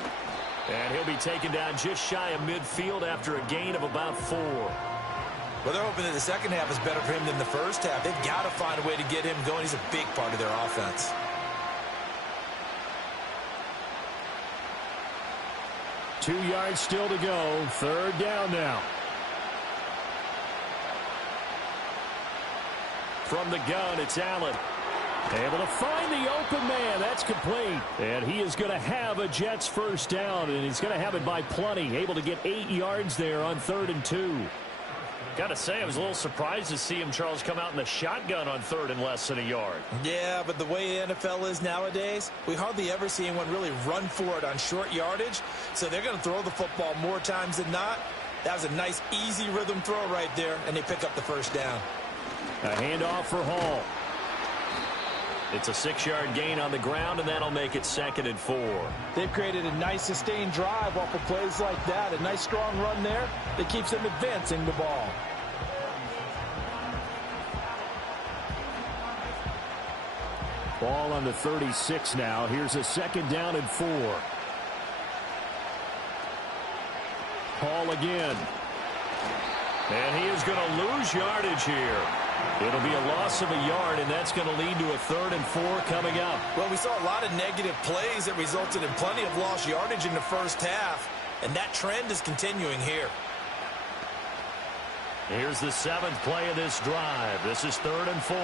And he'll be taken down just shy of midfield after a gain of about 4. Well, they're hoping that the second half is better for him than the first half. They've got to find a way to get him going. He's a big part of their offense. Two yards still to go. Third down now. From the gun, it's Allen. Able to find the open man. That's complete. And he is going to have a Jets first down, and he's going to have it by plenty. Able to get 8 yards there on 3rd and 2. Got to say, I was a little surprised to see him, Charles, come out in the shotgun on 3rd and less than a yard. Yeah, but the way the NFL is nowadays, we hardly ever see anyone really run for it on short yardage. So they're going to throw the football more times than not. That was a nice, easy rhythm throw right there, and they pick up the first down. A handoff for Hall. It's a 6-yard gain on the ground, and that'll make it 2nd and 4. They've created a nice sustained drive off of plays like that. A nice strong run there that keeps them advancing the ball. Ball on the 36 now. Here's a 2nd down and 4. Hall again. And he is going to lose yardage here. It'll be a loss of a yard, and that's going to lead to a 3rd and 4 coming up. Well, we saw a lot of negative plays that resulted in plenty of lost yardage in the first half, and that trend is continuing here. Here's the 7th play of this drive. This is 3rd and 4.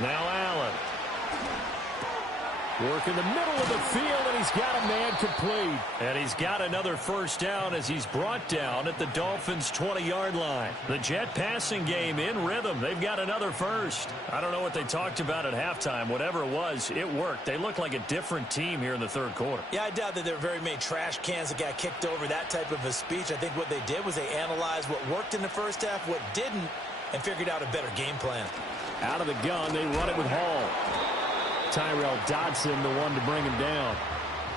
Now Allen. Work in the middle of the field, and he's got a man complete. And he's got another first down as he's brought down at the Dolphins' 20-yard line. The Jet passing game in rhythm. They've got another first. I don't know what they talked about at halftime. Whatever it was, it worked. They look like a different team here in the third quarter. Yeah, I doubt that there were very many trash cans that got kicked over, that type of a speech. I think what they did was they analyzed what worked in the first half, what didn't, and figured out a better game plan. Out of the gun, they run it with Hall. Tyrell Dodson, the one to bring him down.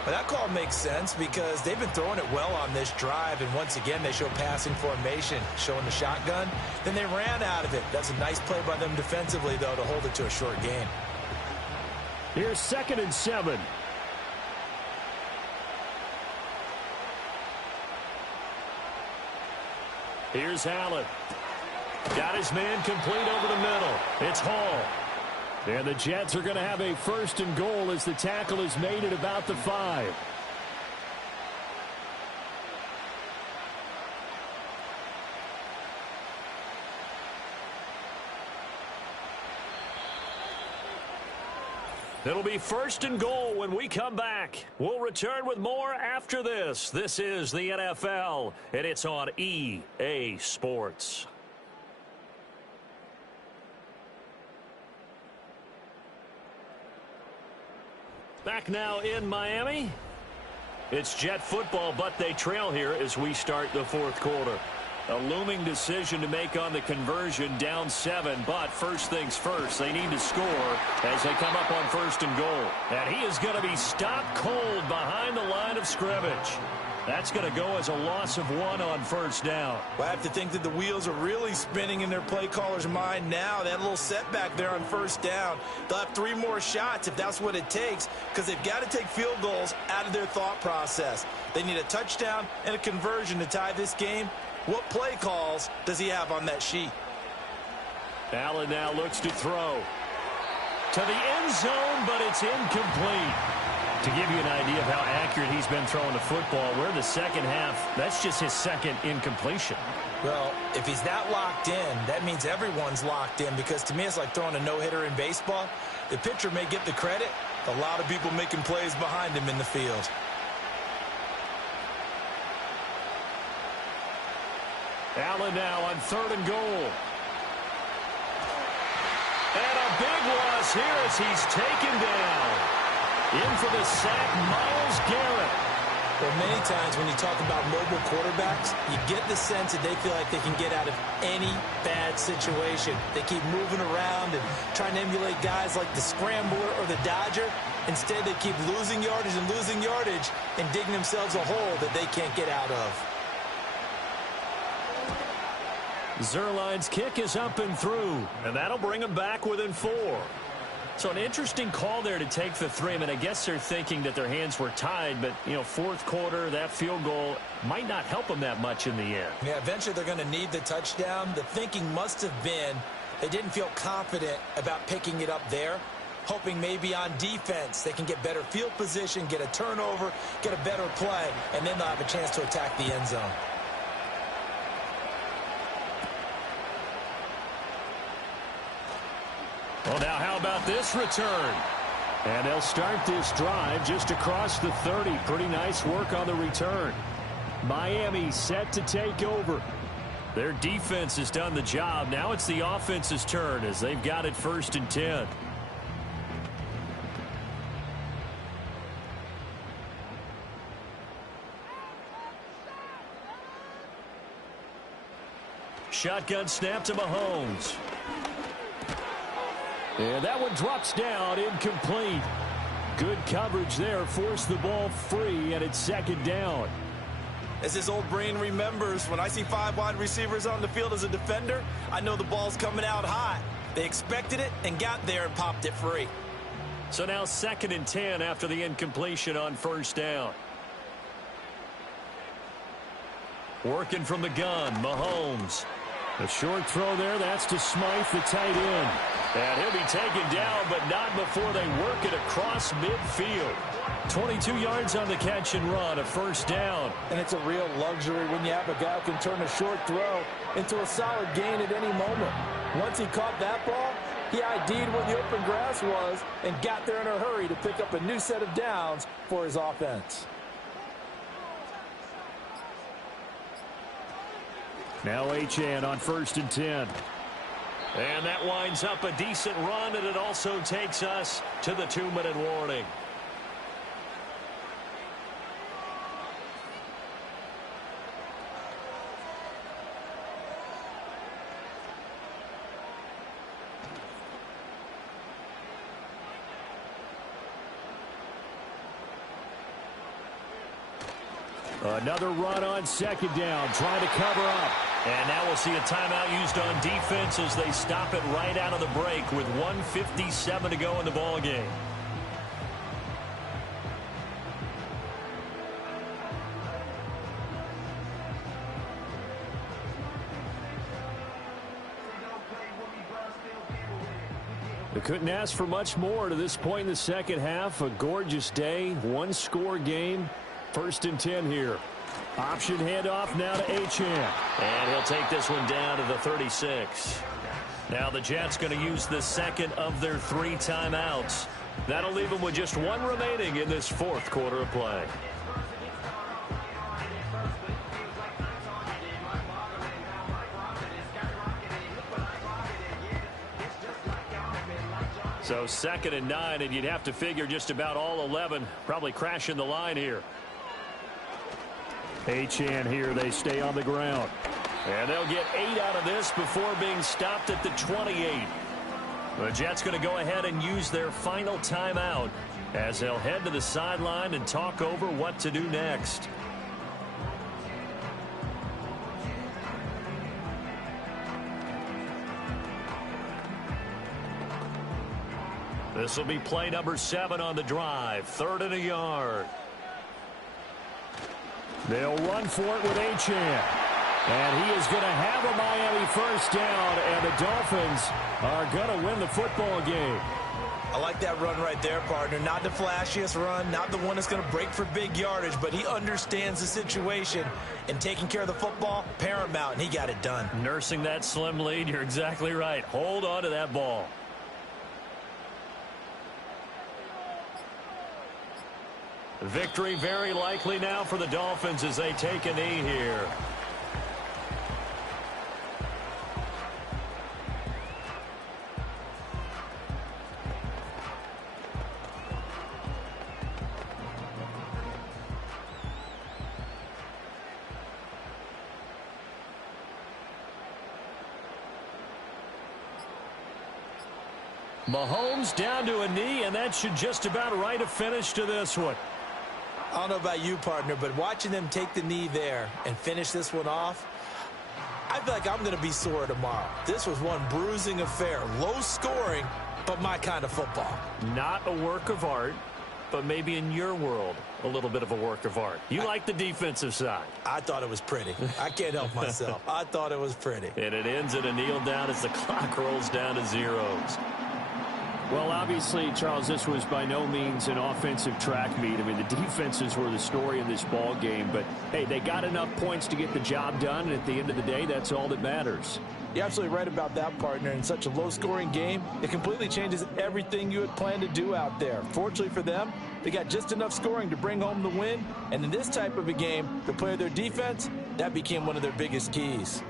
But that call makes sense because they've been throwing it well on this drive, and once again they show passing formation, showing the shotgun. Then they ran out of it. That's a nice play by them defensively, though, to hold it to a short gain. Here's 2nd and 7. Here's Allen. Got his man complete over the middle. It's Hall. And the Jets are going to have a 1st and goal as the tackle is made at about the 5. It'll be 1st and goal when we come back. We'll return with more after this. This is the NFL, and it's on EA Sports. Back now in Miami. It's Jet football, but they trail here as we start the 4th quarter. A looming decision to make on the conversion, down 7, but first things first, they need to score as they come up on 1st and goal. And he is going to be stopped cold behind the line of scrimmage. That's going to go as a loss of 1 on 1st down. Well, I have to think that the wheels are really spinning in their play caller's mind now. That little setback there on 1st down. They'll have 3 more shots if that's what it takes, because they've got to take field goals out of their thought process. They need a touchdown and a conversion to tie this game. What play calls does he have on that sheet? Allen now looks to throw to the end zone, but it's incomplete. To give you an idea of how accurate he's been throwing the football, we're in the second half. That's just his 2nd incompletion. Well, if he's that locked in, that means everyone's locked in, because to me it's like throwing a no-hitter in baseball. The pitcher may get the credit, a lot of people making plays behind him in the field. Allen now on 3rd and goal. And a big loss here as he's taken down. In for the sack, Myles Garrett. Well, many times when you talk about mobile quarterbacks, you get the sense that they feel like they can get out of any bad situation. They keep moving around and trying to emulate guys like the Scrambler or the Dodger. Instead, they keep losing yardage and digging themselves a hole that they can't get out of. Zerline's kick is up and through, and that'll bring him back within 4. So an interesting call there to take the 3. I mean, I guess they're thinking that their hands were tied, but, 4th quarter, that field goal might not help them that much in the end. Yeah, eventually they're going to need the touchdown. The thinking must have been they didn't feel confident about picking it up there, hoping maybe on defense they can get better field position, get a turnover, get a better play, and then they'll have a chance to attack the end zone. Well, now how about this return? And they'll start this drive just across the 30. Pretty nice work on the return. Miami set to take over. Their defense has done the job. Now it's the offense's turn as they've got it 1st and 10. Shotgun snap to Mahomes. And that one drops down, incomplete. Good coverage there, forced the ball free, and it's 2nd down. As his old brain remembers, when I see 5 wide receivers on the field as a defender, I know the ball's coming out hot. They expected it and got there and popped it free. So now 2nd and 10 after the incompletion on 1st down. Working from the gun, Mahomes. The short throw there, that's to Smythe, the tight end. And he'll be taken down, but not before they work it across midfield. 22 yards on the catch and run, a 1st down. And it's a real luxury when you have a guy who can turn a short throw into a solid gain at any moment. Once he caught that ball, he ID'd where the open grass was and got there in a hurry to pick up a new set of downs for his offense. Now Achane on 1st and 10. And that winds up a decent run, and it also takes us to the 2-minute warning. Another run on 2nd down, trying to cover up. And now we'll see a timeout used on defense as they stop it right out of the break with 1:57 to go in the ballgame. They couldn't ask for much more to this point in the second half. A gorgeous day, one-score game. 1st and 10 here. Option handoff now to Achane. And he'll take this one down to the 36. Now the Jets going to use the second of their 3 timeouts. That'll leave them with just 1 remaining in this 4th quarter of play. So 2nd and 9, and you'd have to figure just about all 11 probably crashing the line here. Achane here, they stay on the ground. And they'll get 8 out of this before being stopped at the 28. The Jets going to go ahead and use their final timeout as they'll head to the sideline and talk over what to do next. This will be play number 7 on the drive. 3rd and a yard. They'll run for it with Achane. And he is going to have a Miami first down, and the Dolphins are going to win the football game. I like that run right there, partner. Not the flashiest run, not the one that's going to break for big yardage, but he understands the situation, and taking care of the football, paramount, and he got it done. Nursing that slim lead, you're exactly right. Hold on to that ball. Victory very likely now for the Dolphins as they take a knee here. Mahomes down to a knee, and that should just about write a finish to this one. I don't know about you, partner, but watching them take the knee there and finish this one off, I feel like I'm going to be sore tomorrow. This was one bruising affair. Low scoring, but my kind of football. Not a work of art, but maybe in your world, a little bit of a work of art. You like the defensive side. I thought it was pretty. I can't help myself. I thought it was pretty. And it ends in a kneel down as the clock rolls down to zeros. Well, obviously, Charles, this was by no means an offensive track meet. I mean, the defenses were the story in this ball game. But, hey, they got enough points to get the job done. And at the end of the day, that's all that matters. You're absolutely right about that, partner. In such a low-scoring game, it completely changes everything you had planned to do out there. Fortunately for them, they got just enough scoring to bring home the win. And in this type of a game, to play their defense, that became one of their biggest keys.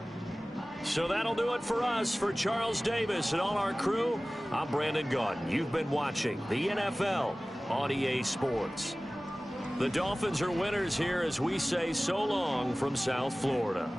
So that'll do it for us. For Charles Davis and all our crew, I'm Brandon Gaudin. You've been watching the NFL on EA Sports. The Dolphins are winners here as we say so long from South Florida.